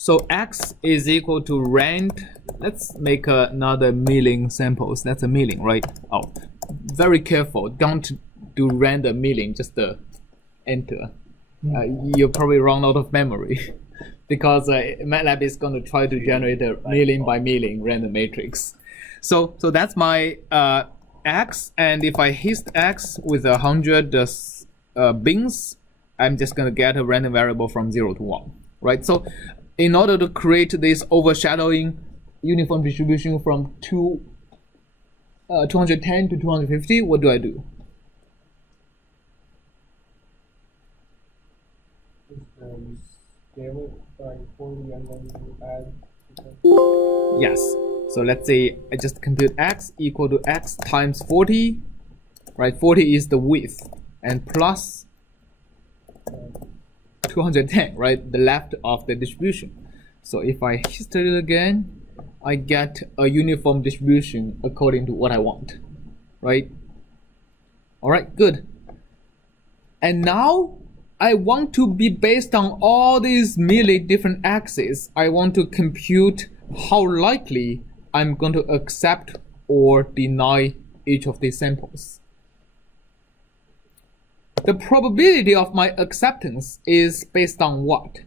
So x is equal to rand. Let's make another milling samples. That's a milling, right? Oh, very careful. Don't do random milling. Just enter. You'll probably run out of memory because MATLAB is going to try to generate a milling by milling random matrix. So that's my x, and if I hit x with 100 bins, I'm just going to get a random variable from 0 to 1, right? So in order to create this overshadowing uniform distribution from 210 to 250, what do I do? Scale it by 40 and then you add. Yes. So let's say I just compute x equal to x times 40, right? 40 is the width, and plus 210, right? The left of the distribution. So if I hit it again, I get a uniform distribution according to what I want, right? All right, good. And now I want to be based on all these merely different axes. I want to compute how likely I'm going to accept or deny each of these samples. The probability of my acceptance is based on what?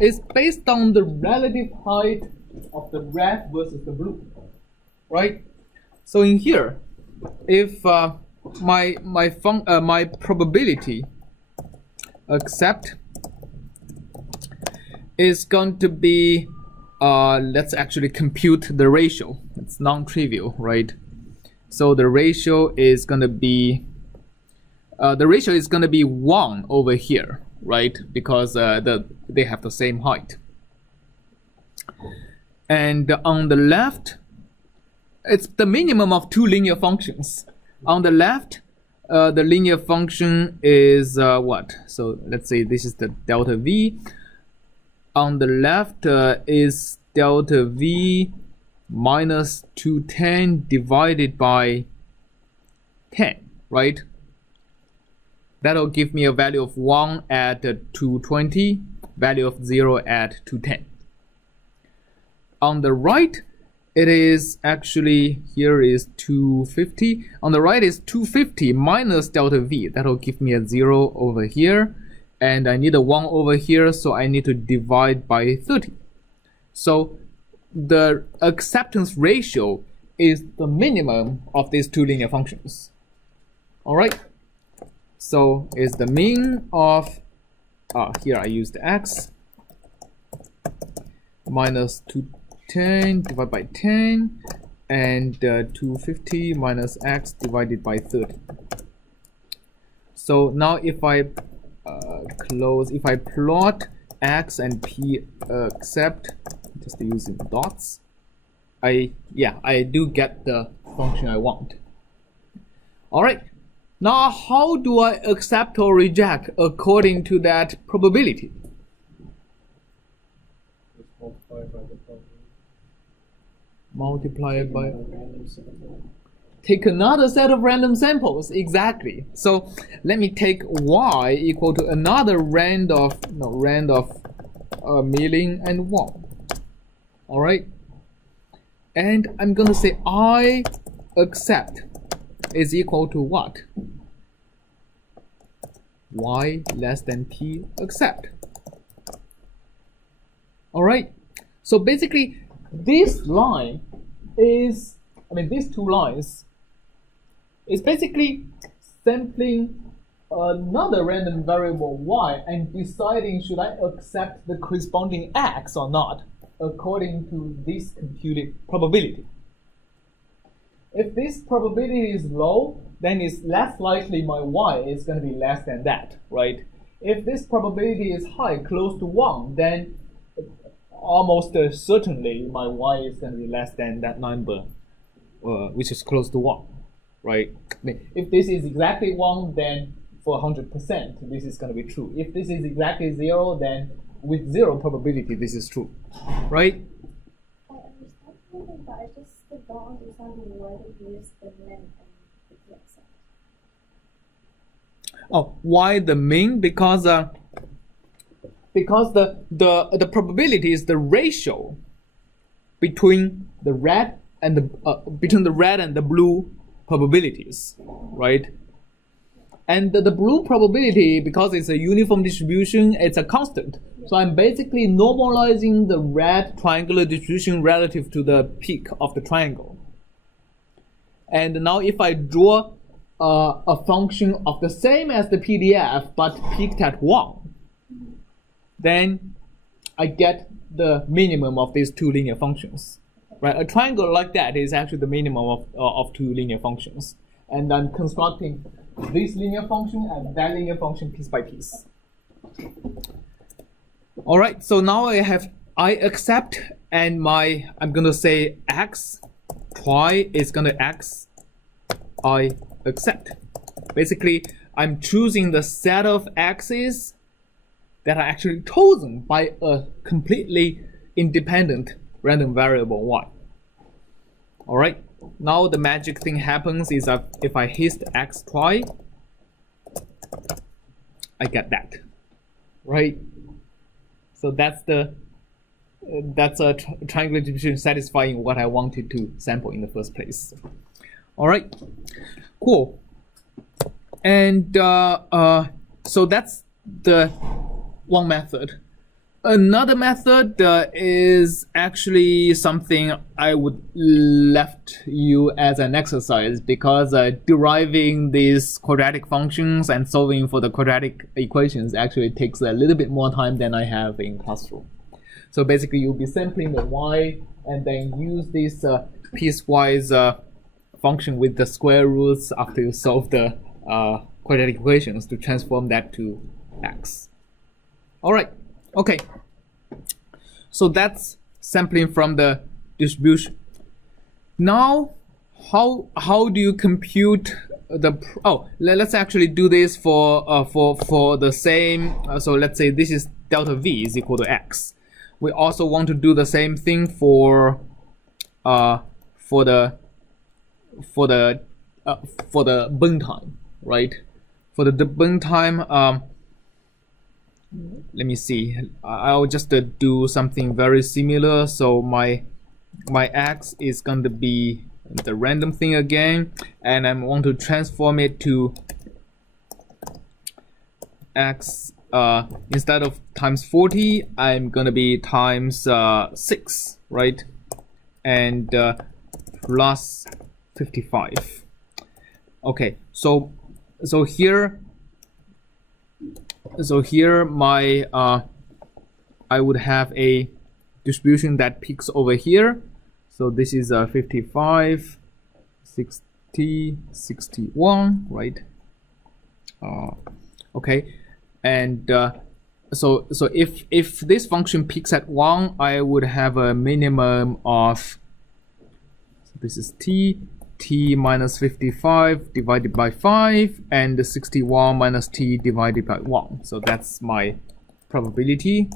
It's based on the relative height of the red versus the blue, right? So in here, if my probability accept is going to be, let's actually compute the ratio. It's non-trivial, right? So the ratio is going to be, 1 over here, right? Because they have the same height. And on the left, it's the minimum of two linear functions. On the left, the linear function is what? So let's say this is the delta v. On the left is delta v minus 210 divided by 10, right? That'll give me a value of 1 at 220, value of 0 at 210. On the right, it is actually, here is 250. On the right is 250 minus delta v. That'll give me a 0 over here. And I need a 1 over here, so I need to divide by 30. So the acceptance ratio is the minimum of these two linear functions. All right. So is the mean of, here I used x, minus 210 divided by 10, and 250 minus x divided by 30. So now if I if I plot x and p accept, just using dots, I do get the function I want. All right, now how do I accept or reject according to that probability? Multiply it by take another set of random samples. Exactly. So let me take y equal to another rand of milling and 1. All right. And I'm going to say I accept is equal to what? Y less than p accept. All right. So basically, this line is, these two lines is basically sampling another random variable y and deciding should I accept the corresponding x or not according to this computed probability. If this probability is low, then it's less likely my y is going to be less than that, right? If this probability is high, close to 1, then almost certainly my y is going to be less than that number, which is close to 1, right? If this is exactly 1, then for 100%, this is going to be true. If this is exactly 0, then with 0 probability, this is true, right? I understand something, but I just don't understand why they use the min and the accept. Oh, why the mean? Because the probability is the ratio between the red and the blue probabilities, right? And the blue probability, because it's a uniform distribution, it's a constant. So I'm basically normalizing the red triangular distribution relative to the peak of the triangle. And now if I draw a function of the same as the PDF but peaked at 1, then I get the minimum of these two linear functions. Right? A triangle like that is actually the minimum of two linear functions. And I'm constructing this linear function and that linear function piece by piece. All right, so now I accept, and I'm gonna say x y is gonna x I accept. Basically, I'm choosing the set of x's that are actually chosen by a completely independent random variable y. All right. Now the magic thing happens is that if I hit x y, I get that, right? So that's a triangular distribution satisfying what I wanted to sample in the first place. All right, cool. And so that's the one method. Another method is actually something I would left you as an exercise, because deriving these quadratic functions and solving for the quadratic equations actually takes a little bit more time than I have in classroom. So basically you'll be sampling the y and then use this piecewise function with the square roots after you solve the quadratic equations to transform that to x. All right. Okay, so that's sampling from the distribution. Now, how do you compute the? Let's actually do this for the same. So let's say this is delta v is equal to x. We also want to do the same thing for the burn time, right? For the burn time. Let me see. I'll just do something very similar. So my x is going to be the random thing again, and I want to transform it to x. Instead of times 40, I'm going to be times 6, right? And plus 55. Okay. So here. So here my I would have a distribution that peaks over here. So this is 55, 60, 61, right? Okay, and so if this function peaks at 1, I would have a minimum of, so this is t minus 55 divided by 5, and 61 minus t divided by 1. So that's my probability.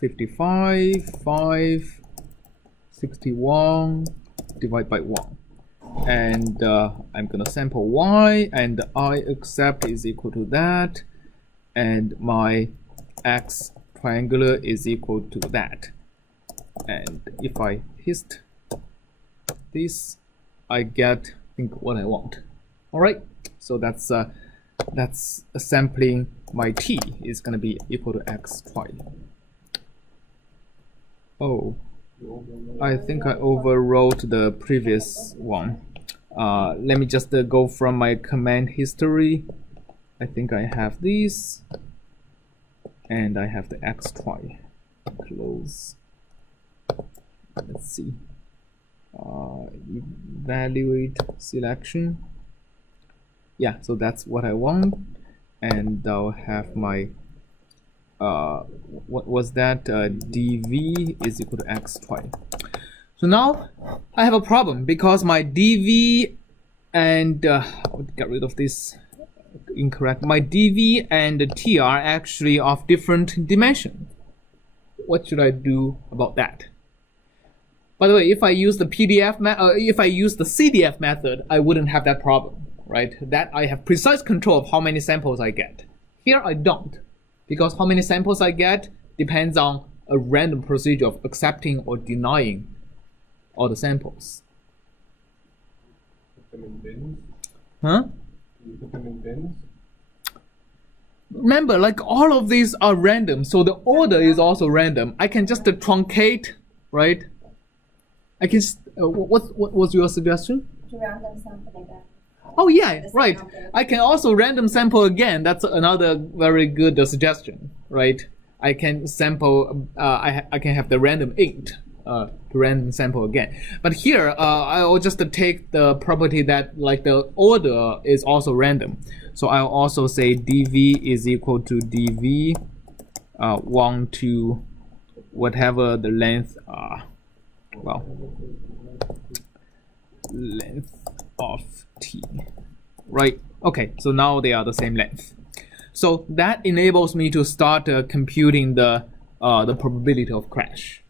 55, 5, 61 divided by 1. And I'm gonna sample y, and I accept is equal to that, and my x triangular is equal to that. And if I hit this, I get, I think, what I want. All right, so that's sampling my t is going to be equal to x y. Oh, I think I overwrote the previous one. Let me just go from my command history. I think I have this, and I have the x y. Close. Let's see. Evaluate selection. Yeah, so that's what I want, and I'll have my what was that? dv is equal to x y. So now I have a problem, because my dv and I'll get rid of this incorrect. My dv and t are actually of different dimension. What should I do about that? By the way, if I use the if I use the CDF method, I wouldn't have that problem, right? That I have precise control of how many samples I get. Here I don't, because how many samples I get depends on a random procedure of accepting or denying all the samples. Put them in bins. Huh? You put them in bins. Remember, like all of these are random, so the order is also random. I can just truncate, right? I can. What was your suggestion? To random sample again. Oh yeah, The same right. number. I can also random sample again. That's another very good suggestion, right? I can sample. I can have the random int to random sample again. But here, I will just take the property that like the order is also random. So I'll also say dv is equal to dv 1 to whatever the length well, length of t, right? Okay, so now they are the same length. So that enables me to start computing the probability of crash.